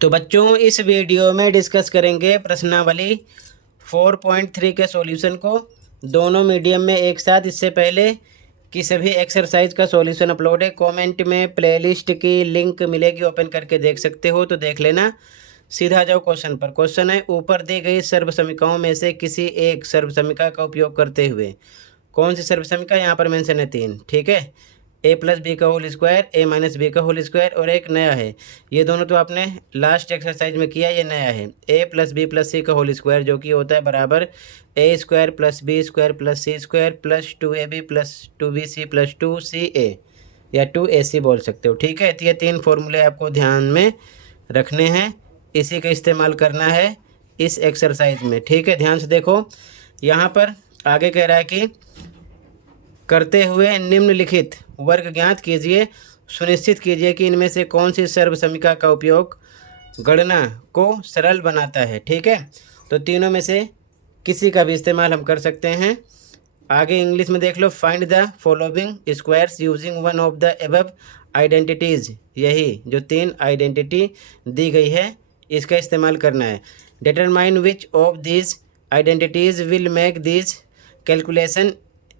तो बच्चों इस वीडियो में डिस्कस करेंगे प्रश्नावली 4.3 के सॉल्यूशन को दोनों मीडियम में एक साथ। इससे पहले कि सभी एक्सरसाइज का सॉल्यूशन अपलोड है, कमेंट में प्लेलिस्ट की लिंक मिलेगी, ओपन करके देख सकते हो, तो देख लेना। सीधा जाओ क्वेश्चन पर। क्वेश्चन है, ऊपर दी गई सर्वसमीकाओं में से किसी एक सर्वसमीका का उपयोग करते हुए कौन सी सर्वसमीका, यहाँ पर मेंशन है 3, ठीक है। ए प्लस बी का होल स्क्वायर, ए माइनस बी का होल स्क्वायर, और एक नया है, ये दोनों तो आपने लास्ट एक्सरसाइज में किया, ये नया है, A plus B plus C का होल स्क्वायर, जो कि होता है बराबर A square plus B square plus C square plus 2ab plus 2bc plus 2ca या 2ac बोल सकते हो, ठीक है। तो ये 3 फॉर्मूले आपको ध्यान में रखने हैं, इसी का इस्तेमाल करना है इस एक्सरसाइज में, ठीक है। ध्यान से देखो, यहाँ पर आगे कह रहा है कि करते हुए निम्नलिखित वर्ग ज्ञात कीजिए, सुनिश्चित कीजिए कि इनमें से कौन सी सर्वसमीका का उपयोग गणना को सरल बनाता है, ठीक है। तो तीनों में से किसी का भी इस्तेमाल हम कर सकते हैं। आगे इंग्लिश में देख लो, find the following squares using one of the above identities, यही जो 3 आइडेंटिटी दी गई है इसका इस्तेमाल करना है। Determine which of these identities will make this calculation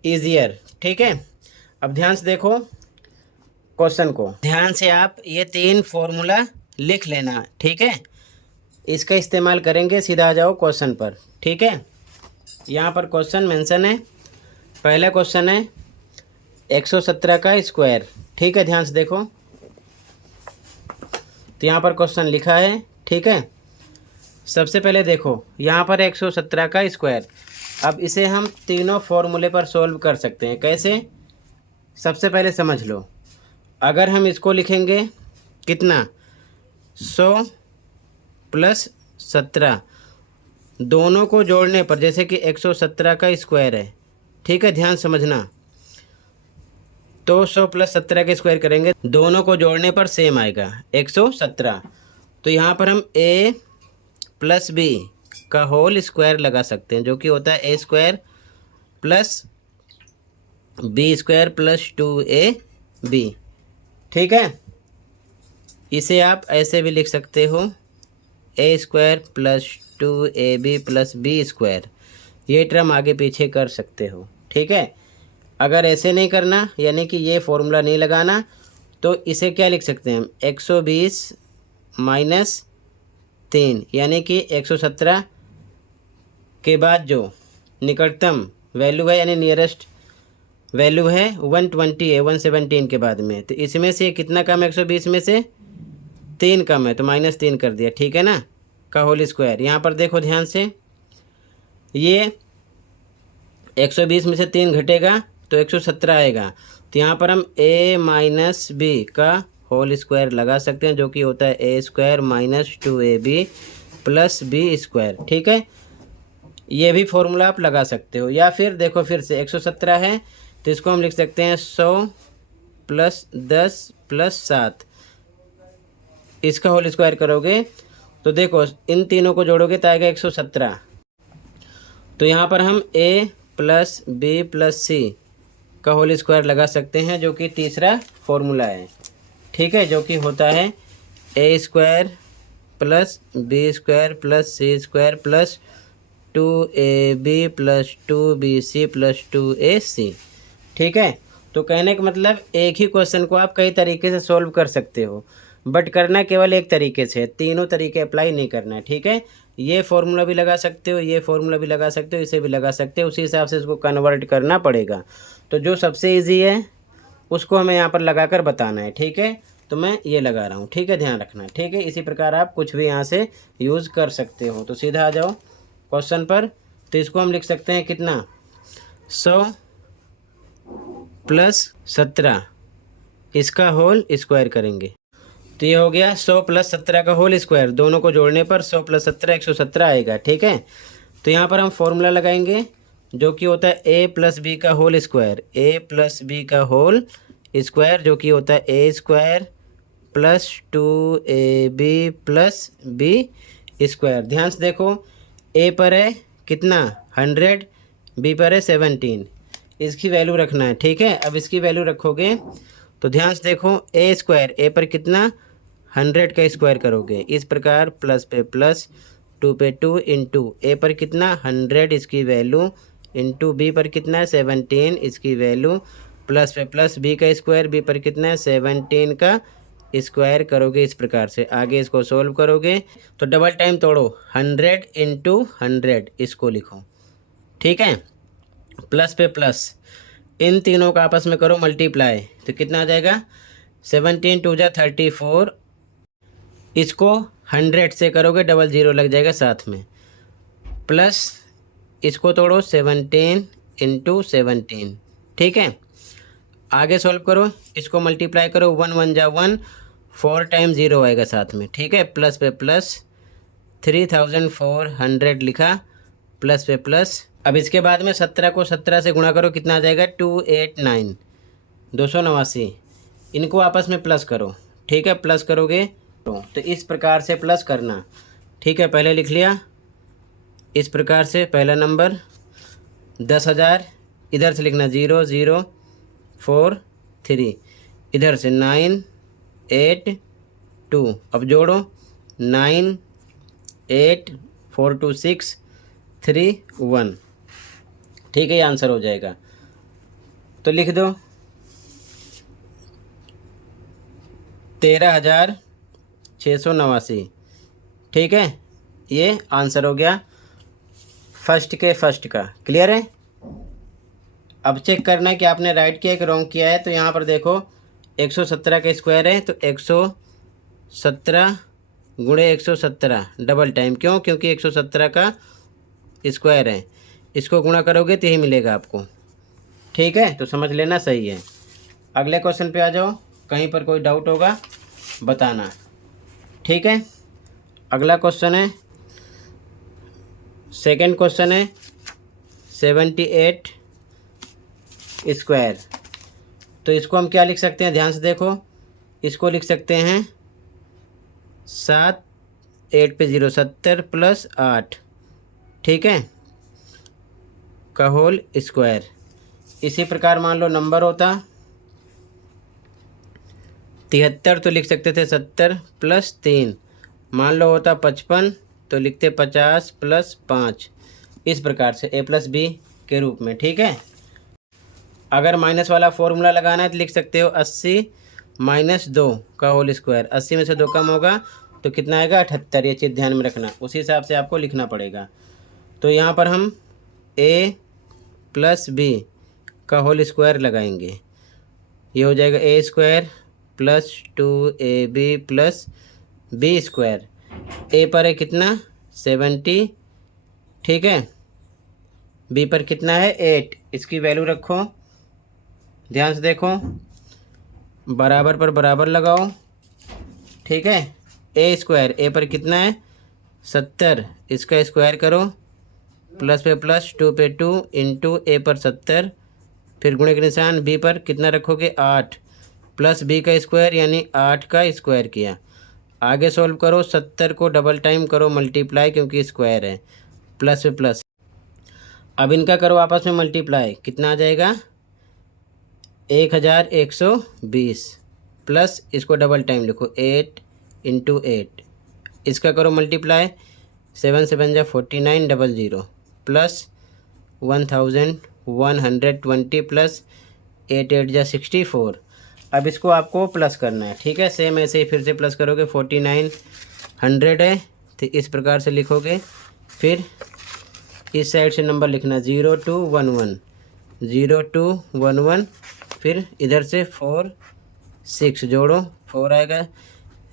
easier, ठीक है। अब ध्यान से देखो क्वेश्चन को, ध्यान से आप ये 3 फॉर्मूला लिख लेना, ठीक है। इसका इस्तेमाल करेंगे, सीधा आ जाओ क्वेश्चन पर, ठीक है। यहाँ पर क्वेश्चन मेंशन है, पहला क्वेश्चन है 117 का स्क्वायर, ठीक है। ध्यान से देखो, तो यहाँ पर क्वेश्चन लिखा है, ठीक है। सबसे पहले देखो यहाँ पर 117 का स्क्वायर, अब इसे हम तीनों फॉर्मूले पर सोल्व कर सकते हैं। कैसे, सबसे पहले समझ लो, अगर हम इसको लिखेंगे कितना 100 प्लस 17, दोनों को जोड़ने पर, जैसे कि 117 का स्क्वायर है, ठीक है, ध्यान समझना। तो 100 प्लस 17 के स्क्वायर करेंगे, दोनों को जोड़ने पर सेम आएगा 117। तो यहाँ पर हम a प्लस बी का होल स्क्वायर लगा सकते हैं, जो कि होता है A square plus B square plus 2ab, ठीक है। इसे आप ऐसे भी लिख सकते हो, A square plus 2ab plus B square, ये टर्म आगे पीछे कर सकते हो, ठीक है। अगर ऐसे नहीं करना, यानी कि ये फॉर्मूला नहीं लगाना, तो इसे क्या लिख सकते हैं हम, 120 माइनस 3, यानी कि 117 के बाद जो निकटतम वैल्यू है, यानी नियरेस्ट वैल्यू है 120 है, 117 के बाद में, तो इसमें से कितना कम है, 120 में से 3 कम है, तो -3 कर दिया, ठीक है ना, का होल स्क्वायर। यहाँ पर देखो ध्यान से, ये 120 में से 3 घटेगा तो 117 आएगा, तो यहाँ पर हम a माइनस बी का होल स्क्वायर लगा सकते हैं, जो कि होता है A square minus 2ab plus B square, ठीक है। ये भी फॉर्मूला आप लगा सकते हो, या फिर देखो फिर से 117 है, तो इसको हम लिख सकते हैं 100 प्लस 10 प्लस 7, इसका होल स्क्वायर करोगे तो देखो इन तीनों को जोड़ोगे तो आएगा 117। तो यहाँ पर हम a plus B plus C का होल स्क्वायर लगा सकते हैं, जो कि तीसरा फॉर्मूला है, ठीक है, जो कि होता है A square plus B square plus C square plus 2ab plus 2bc plus 2ac, ठीक है। तो कहने का मतलब एक ही क्वेश्चन को आप कई तरीके से सॉल्व कर सकते हो, बट करना केवल एक तरीके से, तीनों तरीके अप्लाई नहीं करना है, ठीक है। ये फॉर्मूला भी लगा सकते हो, ये फॉर्मूला भी लगा सकते हो, इसे भी लगा सकते हो, उसी हिसाब से इसको कन्वर्ट करना पड़ेगा। तो जो सबसे ईजी है उसको हमें यहाँ पर लगा कर बताना है, ठीक है। तो मैं ये लगा रहा हूँ, ठीक है, ध्यान रखना, ठीक है। इसी प्रकार आप कुछ भी यहाँ से यूज़ कर सकते हो। तो सीधा आ जाओ क्वेश्चन पर, तो इसको हम लिख सकते हैं कितना 100 प्लस 17, इसका होल स्क्वायर करेंगे, तो ये हो गया 100 प्लस 17 का होल स्क्वायर, दोनों को जोड़ने पर 100 प्लस 17 117 आएगा, ठीक है। तो यहाँ पर हम फॉर्मूला लगाएंगे, जो कि होता है a प्लस बी का whole square, a plus B का होल स्क्वायर, जो कि होता है A square plus 2ab plus B square. ध्यान से देखो, a पर है कितना 100, b पर है 17, इसकी वैल्यू रखना है, ठीक है। अब इसकी वैल्यू रखोगे तो ध्यान से देखो, ए स्क्वायर, ए पर कितना 100 का स्क्वायर करोगे। इस प्रकार प्लस पे प्लस, 2 पे 2 इंटू ए पर कितना 100 इसकी वैल्यू, इंटू बी पर कितना है 17 इसकी वैल्यू, प्लस पे प्लस बी का स्क्वायर, बी पर कितना है 17 का स्क्वायर करोगे। इस प्रकार से आगे इसको सोल्व करोगे तो डबल टाइम तोड़ो, 100 इंटू 100 इसको लिखो, ठीक है। प्लस पे प्लस, इन तीनों का आपस में करो मल्टीप्लाई, तो कितना आ जाएगा 17 2 जा 34, इसको 100 से करोगे डबल ज़ीरो लग जाएगा साथ में, प्लस इसको तोड़ो 17 इंटू 17, ठीक है। आगे सॉल्व करो, इसको मल्टीप्लाई करो, 1 1 जा 1, 4 टाइम ज़ीरो आएगा साथ में, ठीक है। प्लस पे प्लस 3400 लिखा, प्लस पे प्लस। अब इसके बाद में 17 को 17 से गुणा करो, कितना आ जाएगा 289, 289। इनको आपस में प्लस करो, ठीक है। प्लस करोगे तो इस प्रकार से प्लस करना, ठीक है। पहले लिख लिया इस प्रकार से, पहला नंबर 10,000, इधर से लिखना 0 0 4 3, इधर से 9 8 2, अब जोड़ो 9 8 4 2 6 3 1, ठीक है। ये आंसर हो जाएगा, तो लिख दो 13,689, ठीक है। ये आंसर हो गया फर्स्ट का। क्लियर है। अब चेक करना है कि आपने राइट किया है कि रॉन्ग किया है। तो यहाँ पर देखो 117 का स्क्वायर है, तो 117 गुणे 117 डबल टाइम, क्यों? क्योंकि 117 का स्क्वायर है, इसको गुणा करोगे तो यही मिलेगा आपको, ठीक है। तो समझ लेना, सही है। अगले क्वेश्चन पे आ जाओ, कहीं पर कोई डाउट होगा बताना, ठीक है। अगला क्वेश्चन है, सेकंड क्वेश्चन है 78 स्क्वायर। तो इसको हम क्या लिख सकते हैं, ध्यान से देखो, इसको लिख सकते हैं 7 8 पे 0 70 प्लस 8, ठीक है, का होल स्क्वायर। इसी प्रकार मान लो नंबर होता 73, तो लिख सकते थे 70 प्लस 3। मान लो होता 55, तो लिखते 50 प्लस 5। इस प्रकार से a प्लस बी के रूप में, ठीक है। अगर माइनस वाला फॉर्मूला लगाना है तो लिख सकते हो 80 माइनस 2 का होल स्क्वायर। 80 में से 2 कम होगा तो कितना आएगा 78। ये चीज़ ध्यान में रखना, उसी हिसाब से आपको लिखना पड़ेगा। तो यहाँ पर हम a प्लस बी का होल स्क्वायर लगाएंगे, ये हो जाएगा a square plus 2ab plus B square. a पर है कितना 70, ठीक है। b पर कितना है 8, इसकी वैल्यू रखो, ध्यान से देखो, बराबर पर बराबर लगाओ, ठीक है। a स्क्वायर, a पर कितना है 70, इसका स्क्वायर करो, प्लस पे प्लस 2 पे 2 इंटू a पर 70, फिर गुणे के निशान, b पर कितना रखोगे 8, प्लस b का स्क्वायर यानी 8 का स्क्वायर किया। आगे सॉल्व करो, 70 को डबल टाइम करो मल्टीप्लाई, क्योंकि स्क्वायर है, प्लस पे प्लस। अब इनका करो आपस में मल्टीप्लाई, कितना आ जाएगा 1120, प्लस इसको डबल टाइम लिखो 8 इंटू 8, इसका करो मल्टीप्लाई, 7 7 जा 49 00, प्लस 1120 प्लस 8 8 जा 64। अब इसको आपको प्लस करना है, ठीक है। सेम ऐसे ही फिर से प्लस करोगे, 4900 है, तो इस प्रकार से लिखोगे। फिर इस साइड से नंबर लिखना 0211, 0211, फिर इधर से 4 6 जोड़ो, 4 आएगा,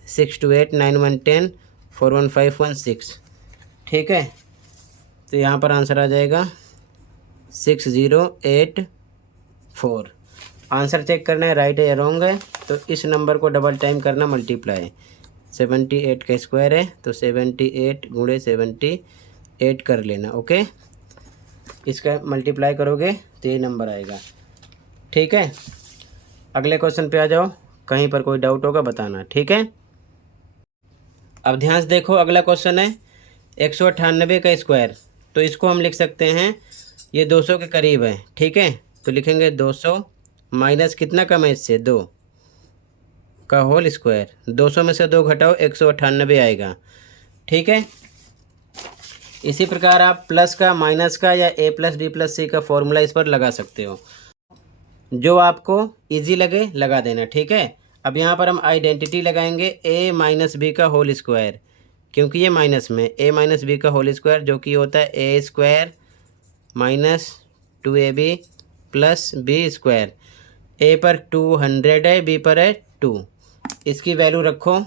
6 2 8 9 1 10 4 1 5 1 6, ठीक है। तो यहाँ पर आंसर आ जाएगा 6084। आंसर चेक करना है राइट है या रॉन्ग है। तो इस नंबर को डबल टाइम करना मल्टीप्लाई, 78 का स्क्वायर है तो 78 गुणे 78 कर लेना, ओके। इसका मल्टीप्लाई करोगे तो ये नंबर आएगा, ठीक है। अगले क्वेश्चन पे आ जाओ, कहीं पर कोई डाउट होगा बताना, ठीक है। अब ध्यान से देखो, अगला क्वेश्चन है 198 का स्क्वायर। तो इसको हम लिख सकते हैं, ये 200 के करीब है, ठीक है। तो लिखेंगे 200 माइनस कितना कम है इससे 2, का होल स्क्वायर। 200 में से 2 घटाओ 198 आएगा। ठीक है, इसी प्रकार आप प्लस का, माइनस का या a plus B plus C का फॉर्मूला इस पर लगा सकते हो, जो आपको इजी लगे लगा देना। ठीक है, अब यहाँ पर हम आइडेंटिटी लगाएंगे a माइनस बी का होल स्क्वायर, क्योंकि ये माइनस में a माइनस बी का होल स्क्वायर जो कि होता है a square minus 2ab plus B square. a पर 200 है, b पर है 2। इसकी वैल्यू रखो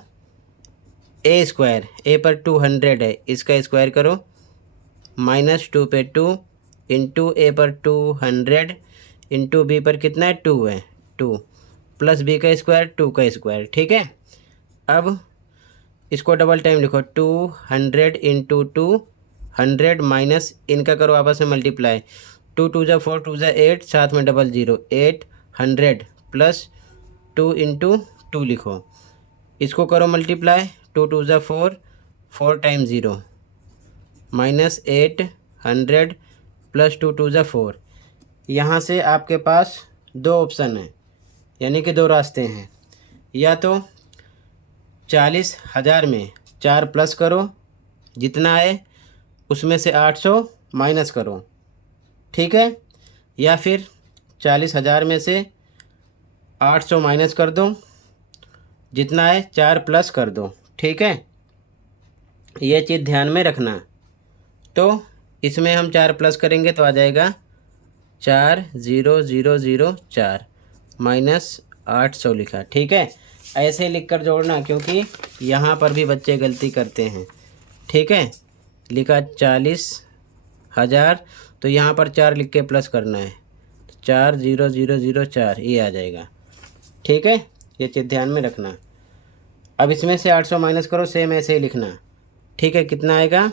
a स्क्वायर, a पर 200 है, इसका स्क्वायर करो, माइनस 2 पे 2 इंटू ए पर 200 इंटू बी पर कितना है 2 है 2 प्लस बी का स्क्वायर 2 का स्क्वायर। ठीक है, अब इसको डबल टाइम लिखो, 200 इंटू 200 माइनस इनका करो आपस में मल्टीप्लाई, 2 2 जा 4 2 जा 8, साथ में डबल ज़ीरो, 800 प्लस 2 इंटू 2 लिखो, इसको करो मल्टीप्लाई, 2 2 जा 4, 4 टाइम ज़ीरो माइनस 800 प्लस 2 2 जा 4। यहाँ से आपके पास दो ऑप्शन हैं, यानी कि दो रास्ते हैं, या तो 40,000 में 4 प्लस करो, जितना आए उसमें से 800 माइनस करो। ठीक है, या फिर 40,000 में से 800 माइनस कर दो, जितना आए 4 प्लस कर दो। ठीक है, ये चीज़ ध्यान में रखना। तो इसमें हम 4 प्लस करेंगे तो आ जाएगा 40,004 माइनस 800 लिखा। ठीक है, ऐसे लिख कर जोड़ना, क्योंकि यहाँ पर भी बच्चे गलती करते हैं। ठीक है, लिखा 40,000 तो यहाँ पर 4 लिख के प्लस करना है, 40,004 ये आ जाएगा। ठीक है, ये चीज़ ध्यान में रखना। अब इसमें से 800 माइनस करो, सेम ऐसे ही लिखना। ठीक है, कितना आएगा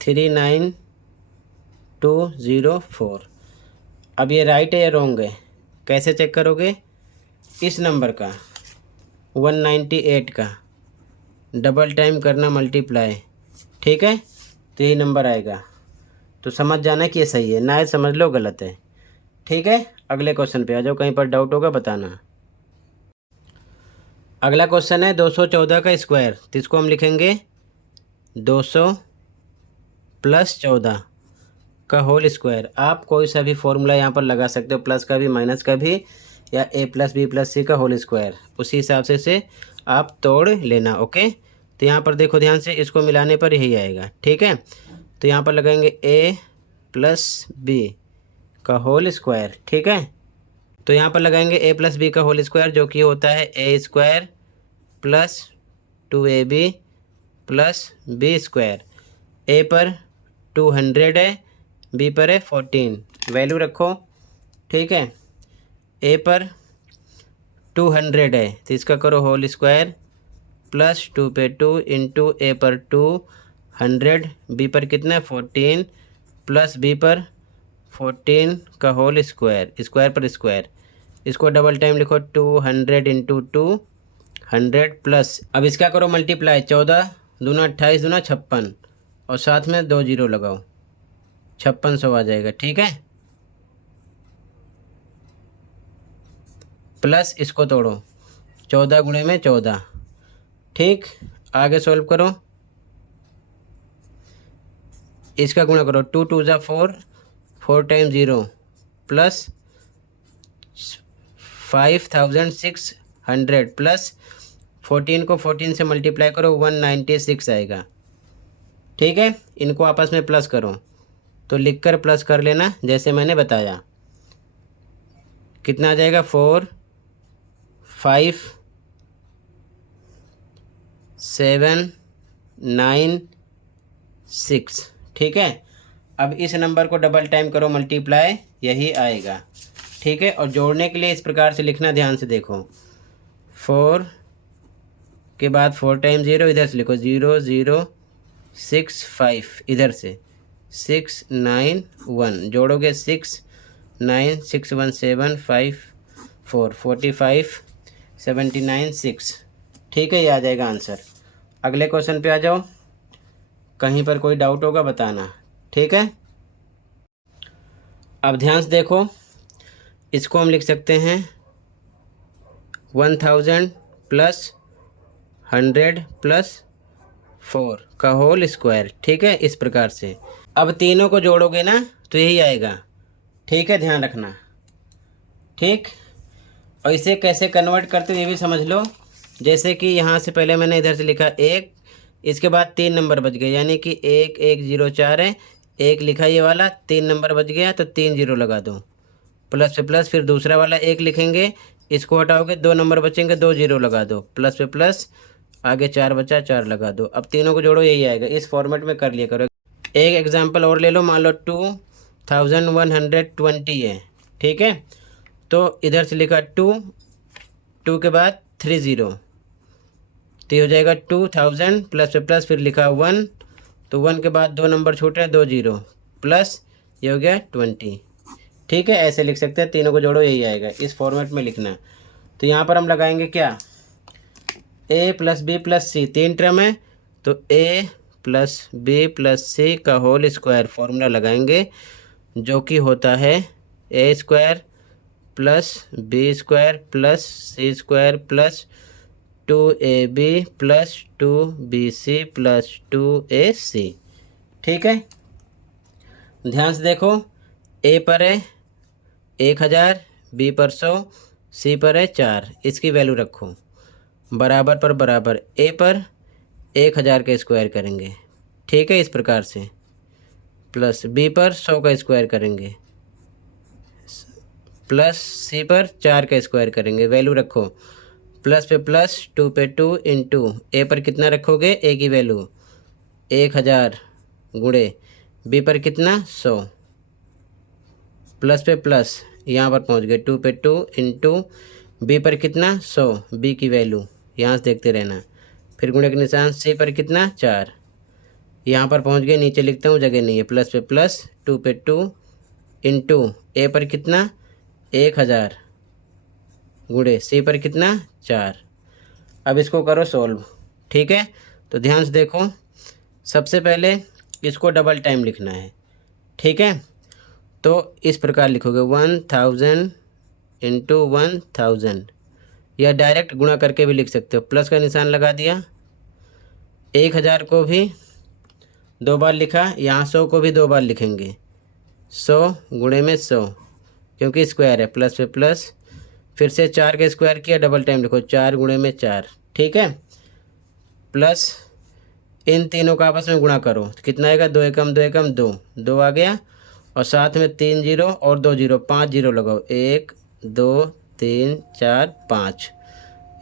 39,204। अब ये राइट है या रॉन्ग है, कैसे चेक करोगे? इस नंबर का 198 का डबल टाइम करना मल्टीप्लाई। ठीक है, तो यही नंबर आएगा, तो समझ जाना कि ये सही है, ना समझ लो गलत है। ठीक है, अगले क्वेश्चन पे आ जाओ, कहीं पर डाउट होगा बताना। अगला क्वेश्चन है 214 का स्क्वायर, तो इसको हम लिखेंगे 200 प्लस 14 का होल स्क्वायर। आप कोई सा भी फॉर्मूला यहाँ पर लगा सकते हो, प्लस का भी माइनस का भी, या a plus B plus C का होल स्क्वायर, उसी हिसाब से आप तोड़ लेना। ओके, तो यहाँ पर देखो ध्यान से, इसको मिलाने पर यही आएगा। ठीक है, तो यहाँ पर लगाएंगे a प्लस बी का होल स्क्वायर। ठीक है, तो यहाँ पर लगाएंगे a प्लस बी का होल स्क्वायर, जो कि होता है a square plus 2ab plus B square. a पर 200 है, b पर है 14, वैल्यू रखो। ठीक है, a पर 200 है तो इसका करो होल स्क्वायर, प्लस 2 पे 2 इंटू a पर 200, b पर कितना है 14, प्लस b पर 14 का होल स्क्वायर, स्क्वायर पर स्क्वायर, इसको डबल टाइम लिखो, 200 इंटू 200 प्लस, अब इसका करो मल्टीप्लाई, 14 दूना 28 दूना 56, और साथ में 2 जीरो लगाओ, 5600 आ जाएगा। ठीक है, प्लस इसको तोड़ो, 14 गुणे में 14। ठीक, आगे सॉल्व करो, इसका गुणा करो, 2 2 जा 4, 4 टाइम 0 प्लस 5,600 प्लस 14 को 14 से मल्टीप्लाई करो, 196 आएगा। ठीक है, इनको आपस में प्लस करो, तो लिखकर प्लस कर लेना जैसे मैंने बताया। कितना आ जाएगा 4 5 7 9 6। ठीक है, अब इस नंबर को डबल टाइम करो मल्टीप्लाई, यही आएगा। ठीक है, और जोड़ने के लिए इस प्रकार से लिखना, ध्यान से देखो, 4 के बाद 4 टाइम 0, इधर से लिखो 0 0 6 5, इधर से 6 9 1, जोड़ोगे 6 9 6 1 7 5 4 45 79 6। ठीक है, ये आ जाएगा आंसर। अगले क्वेश्चन पे आ जाओ, कहीं पर कोई डाउट होगा बताना। ठीक है, अब ध्यान से देखो, इसको हम लिख सकते हैं 1000 प्लस 100 प्लस 4 का होल स्क्वायर। ठीक है, इस प्रकार से। अब तीनों को जोड़ोगे ना तो यही आएगा। ठीक है, ध्यान रखना। ठीक, और इसे कैसे कन्वर्ट करते हो ये भी समझ लो। जैसे कि यहाँ से पहले मैंने इधर से लिखा 1, इसके बाद 3 नंबर बच गए, यानी कि 1104 है। 1 लिखा ये वाला, 3 नंबर बच गया तो 3 जीरो लगा दो, प्लस पे प्लस। फिर दूसरा वाला 1 लिखेंगे, इसको हटाओगे 2 नंबर बचेंगे, 2 जीरो लगा दो, प्लस पे प्लस। आगे 4 बचा, 4 लगा दो। अब तीनों को जोड़ो, यही आएगा। इस फॉर्मेट में कर लिया करो। एक एग्जाम्पल और ले लो, मान लो 2120 है। ठीक है, तो इधर से लिखा 2 के बाद 3 जीरो, तो ये हो जाएगा 2000 प्लस पे प्लस। फिर लिखा 1, तो 1 के बाद 2 नंबर छूट रहे हैं, 2 जीरो, प्लस ये हो गया 20। ठीक है, ऐसे लिख सकते हैं। तीनों को जोड़ो, यही आएगा। इस फॉर्मेट में लिखना। तो यहाँ पर हम लगाएंगे क्या, a plus B plus C, 3 term है, तो a plus B plus C का होल स्क्वायर फॉर्मूला लगाएंगे, जो कि होता है a square plus B square plus C square plus 2ab plus 2bc plus 2ac। ठीक है, ध्यान से देखो। a पर है 1000, b पर 100, c पर है 4। इसकी वैल्यू रखो बराबर पर बराबर। a पर 1000 का स्क्वायर करेंगे, ठीक है, इस प्रकार से, प्लस b पर 100 का स्क्वायर करेंगे, प्लस c पर 4 का स्क्वायर करेंगे। वैल्यू रखो प्लस पे प्लस, 2 पे 2 इंटू a पर कितना रखोगे, a की वैल्यू 1000 गुणे b पर कितना 100, प्लस पे प्लस, यहाँ पर पहुँच गए 2 पे 2 इंटू b पर कितना 100, b की वैल्यू यहाँ से देखते रहना। फिर गुणे के निशान, c पर कितना 4, यहाँ पर पहुँच गए। नीचे लिखता हूँ, जगह नहीं है, प्लस पे प्लस 2 पे 2 इंटू a पर कितना 1000 गुणे c पर कितना 4। अब इसको करो सॉल्व। ठीक है, तो ध्यान से देखो। सबसे पहले इसको डबल टाइम लिखना है। ठीक है, तो इस प्रकार लिखोगे 1000 इंटू 1000, या डायरेक्ट गुणा करके भी लिख सकते हो। प्लस का निशान लगा दिया। 1000 को भी 2 बार लिखा, यहाँ 100 को भी 2 बार लिखेंगे। 100 गुणे में 100, क्योंकि स्क्वायर है, प्लस पे प्लस। फिर से 4 का स्क्वायर किया, डबल टाइम लिखो, 4 गुणे में 4। ठीक है, प्लस इन तीनों का आपस में गुणा करो, तो कितना आएगा, 2 एकम 2 एकम 2, 2 आ गया, और साथ में 3 जीरो और 2 जीरो, 5 जीरो लगाओ, 1 2 3 4 5,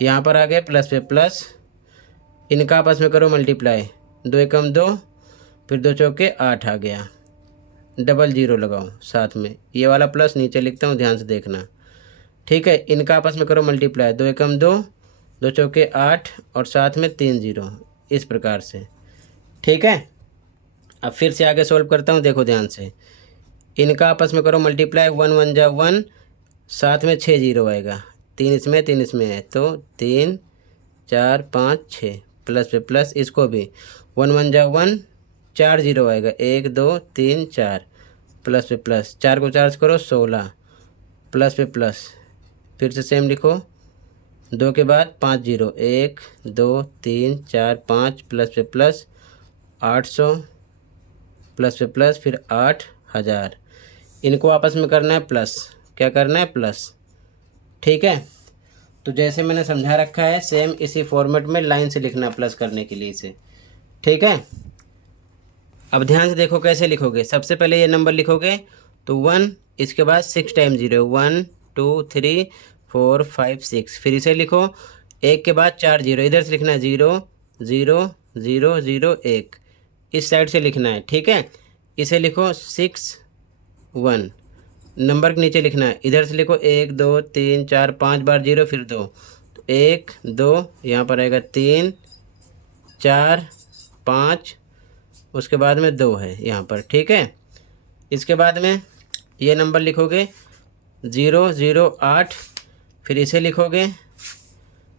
यहाँ पर आ गए, प्लस पे प्लस। इनका आपस में करो मल्टीप्लाई, 2 एकम 2, फिर 2 चौके 8 आ गया, डबल जीरो लगाओ साथ में। ये वाला प्लस नीचे लिखता हूँ, ध्यान से देखना। ठीक है, इनका आपस में करो मल्टीप्लाई, 2 एकम 2, 2 चौके 8, और साथ में 3 जीरो, इस प्रकार से। ठीक है, अब फिर से आगे सोल्व करता हूँ, देखो ध्यान से। इनका आपस में करो मल्टीप्लाई, 1 1 जा 1, साथ में 6 जीरो आएगा, 3 इसमें 3 इसमें है, तो 3 4 5 6, प्लस पे प्लस। इसको भी 1 1 जा 1, 4 जीरो आएगा, 1 2 3 4, प्लस पे प्लस। 4 को 4 करो 16, प्लस पे प्लस। फिर से सेम लिखो, 2 के बाद 5 जीरो, 1 2 3 4 5, प्लस पे प्लस 800, प्लस पे प्लस, फिर 8000। इनको आपस में करना है प्लस, क्या करना है, प्लस। ठीक है, तो जैसे मैंने समझा रखा है, सेम इसी फॉर्मेट में लाइन से लिखना प्लस करने के लिए इसे। ठीक है, अब ध्यान से देखो कैसे लिखोगे। सबसे पहले ये नंबर लिखोगे, तो 1, इसके बाद 6 टाइम 0, 1 2 3 4 5 6, फिर इसे लिखो, 1 के बाद 4 जीरो, इधर से लिखना है 0 0 0 0 1, इस साइड से लिखना है। ठीक है, इसे लिखो 6 1, नंबर के नीचे लिखना है, इधर से लिखो 1 2 3 4 5 बार 0, फिर 2, तो 1 2, यहाँ पर आएगा 3 4 5, उसके बाद में 2 है यहाँ पर। ठीक है, इसके बाद में ये नंबर लिखोगे 0 0 8, फिर इसे लिखोगे,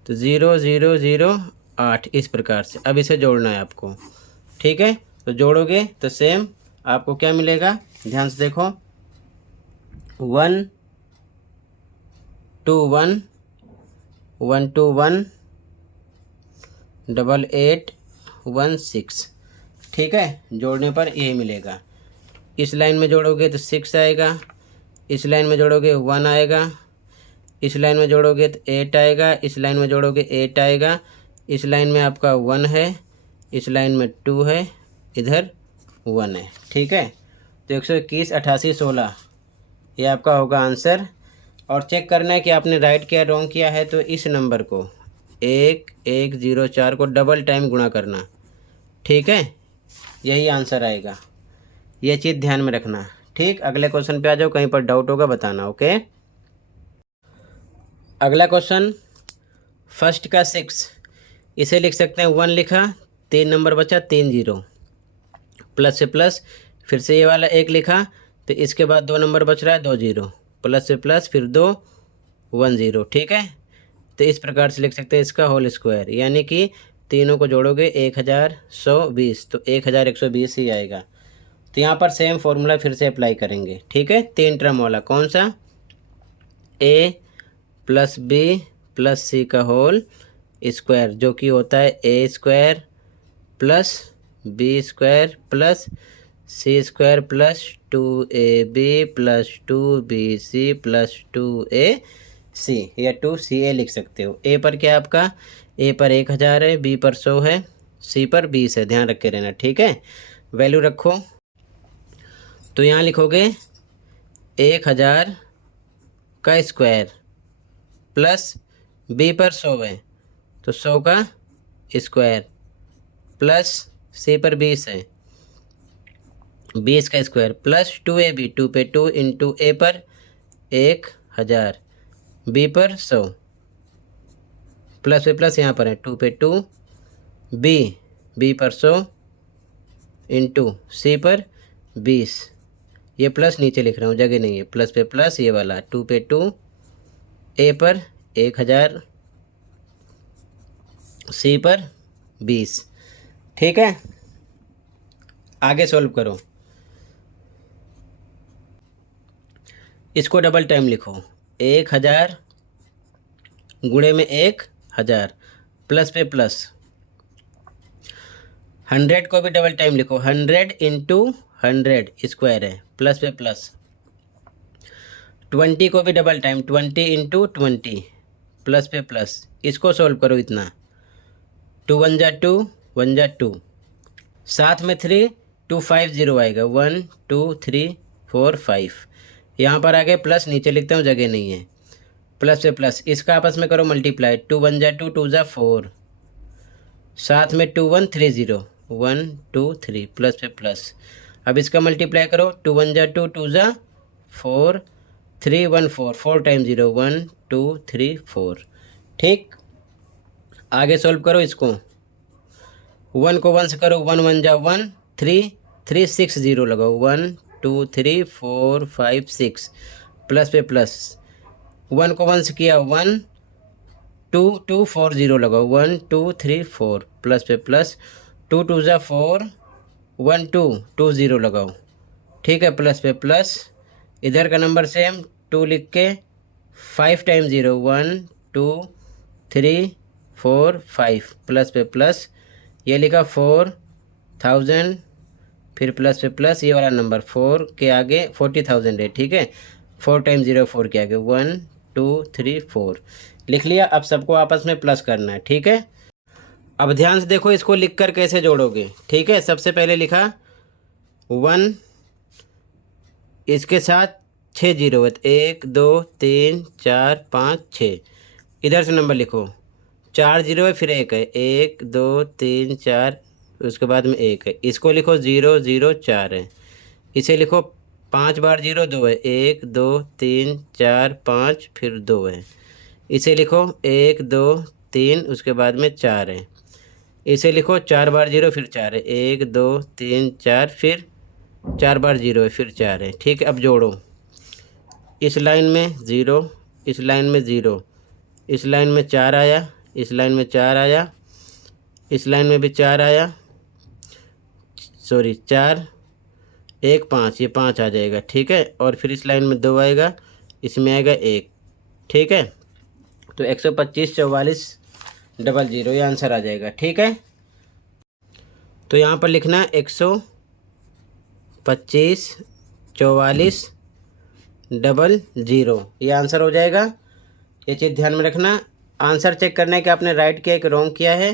तो 0 0 0 8, इस प्रकार से। अब इसे जोड़ना है आपको। ठीक है, तो जोड़ोगे तो सेम आपको क्या मिलेगा, ध्यान से देखो, 1 2 1 1218816। ठीक है, जोड़ने पर यही मिलेगा। इस लाइन में जोड़ोगे तो 6 आएगा, इस लाइन में जोड़ोगे 1 आएगा, इस लाइन में जोड़ोगे तो 8 आएगा, इस लाइन में जोड़ोगे 8 आएगा, इस लाइन में आपका 1 है, इस लाइन में 2 है, इधर 1 है। ठीक है, तो 121 88 16 ये आपका होगा आंसर। और चेक करना है कि आपने राइट किया रॉन्ग किया है, तो इस नंबर को 1104 को डबल टाइम गुणा करना। ठीक है, यही आंसर आएगा, ये चीज़ ध्यान में रखना। ठीक, अगले क्वेश्चन पे आ जाओ, कहीं पर डाउट होगा बताना। ओके, अगला क्वेश्चन फर्स्ट का 6, इसे लिख सकते हैं 1 लिखा, 3 नंबर बचा, 3 0, प्लस से प्लस, फिर से ये वाला 1 लिखा, तो इसके बाद 2 नंबर बच रहा है, 2 0, प्लस से प्लस, फिर 2 1 0। ठीक है, तो इस प्रकार से लिख सकते हैं इसका होल स्क्वायर, यानी कि तीनों को जोड़ोगे 1120, तो 1120 ही आएगा। तो यहाँ पर सेम फॉर्मूला फिर से अप्लाई करेंगे। ठीक है, 3 टर्म वाला कौन सा, A plus B plus C का होल स्क्वायर, जो कि होता है A square plus B square plus C square plus 2ab plus 2bc plus 2ac, या 2ca लिख सकते हो। ए पर क्या आपका, ए पर 1000 है, बी पर 100 है, सी पर 20 है, ध्यान रख के रहना। ठीक है, वैल्यू रखो, तो यहाँ लिखोगे 1000 का स्क्वायर प्लस बी पर 100 है, तो 100 का स्क्वायर प्लस सी पर 20 है, 20 का स्क्वायर प्लस 2ab, 2 पे 2 इंटू ए पर 1000, बी पर 100, प्लस पे प्लस यहाँ पर है 2 पे 2, बी पर 100 इंटू सी पर 20, ये प्लस नीचे लिख रहा हूँ, जगह नहीं है, प्लस पे प्लस ये वाला 2 पे 2, ए पर 1000, सी पर 20। ठीक है, आगे सॉल्व करो, इसको डबल टाइम लिखो, 1000 गुणे में 1000, प्लस पे प्लस, 100 को भी डबल टाइम लिखो, 100 इंटू 100 स्क्वायर है, प्लस पे प्लस, 20 को भी डबल टाइम, 20 इंटू 20 प्लस पे प्लस, इसको सॉल्व करो इतना, 2 1 जा 2, 1 जा 2, साथ में 3, 250 आएगा, 1 2 3 4 5, यहाँ पर आगे प्लस, नीचे लिखता हूँ जगह नहीं है, प्लस से प्लस, इसका आपस में करो मल्टीप्लाई, 2 1 जा 2, 2 जा 4, साथ में 2 1 3 0, 1 2 3 प्लस पे प्लस, अब इसका मल्टीप्लाई करो, 2 1 जा 2, 2 जा 4, 3 1 4, 4 टाइम 0, 1 2 3 4। ठीक, आगे सॉल्व करो इसको, 1 को 1 से करो, 1 1 जा 1, 3 3 6 0 लगाओ, 1 2 3 4 5 6, प्लस पे प्लस, 1 को 1 से किया 1 2 2 4 0 लगाओ, 1 2 3 4, प्लस पे प्लस, 2 2 जा 4, 1 2 2 0 लगाओ। ठीक है, प्लस पे प्लस, इधर का नंबर सेम, 2 लिख के 5 टाइम 0, 1 2 3 4 5, प्लस पे प्लस, ये लिखा 4000, फिर प्लस पे प्लस, ये वाला नंबर 4 के आगे 40,000 है। ठीक है, 4 टाइम 0 4 के आगे, 1 2 3 4 लिख लिया। अब सबको आपस में प्लस करना है। ठीक है, अब ध्यान से देखो, इसको लिखकर कैसे जोड़ोगे। ठीक है, सबसे पहले लिखा 1, इसके साथ 6 0 है, 1 2 3 4 5 6, इधर से नंबर लिखो, 4 0 है, फिर 1 है, 1 2 3 4, उसके बाद में 1 है, इसको लिखो 0 0 4 है, इसे लिखो 5 बार 0 2 है, 1 2 3 4 5, फिर 2 है, इसे लिखो 1 2 3, उसके बाद में 4 है, इसे लिखो 4 बार 0, फिर 4 है, 1 2 3 4, फिर 4 बार 0 है, फिर 4 है। ठीक है, अब जोड़ो, इस लाइन में 0, इस लाइन में 0, इस लाइन में 4 आया, इस लाइन में 4 आया, इस लाइन में भी 4 आया, सॉरी 4 1 5, ये 5 आ जाएगा। ठीक है, और फिर इस लाइन में 2 आएगा, इसमें आएगा 1। ठीक है, तो 125 44 00 ये आंसर आ जाएगा। ठीक है, तो यहाँ पर लिखना 125 44 00 ये आंसर हो जाएगा। ये चीज़ ध्यान में रखना। आंसर चेक करना है कि आपने राइट किया कि रॉन्ग किया है।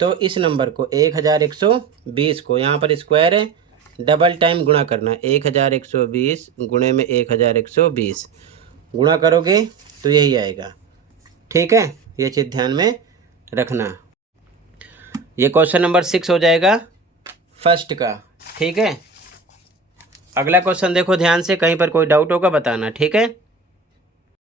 तो इस नंबर को 1120 को यहाँ पर स्क्वायर है, डबल टाइम गुणा करना। 1120 गुणे में 1120 गुणा करोगे तो यही आएगा। ठीक है, ये चीज़ ध्यान में रखना। ये क्वेश्चन नंबर 6 हो जाएगा फर्स्ट का। ठीक है, अगला क्वेश्चन देखो ध्यान से, कहीं पर कोई डाउट होगा बताना। ठीक है।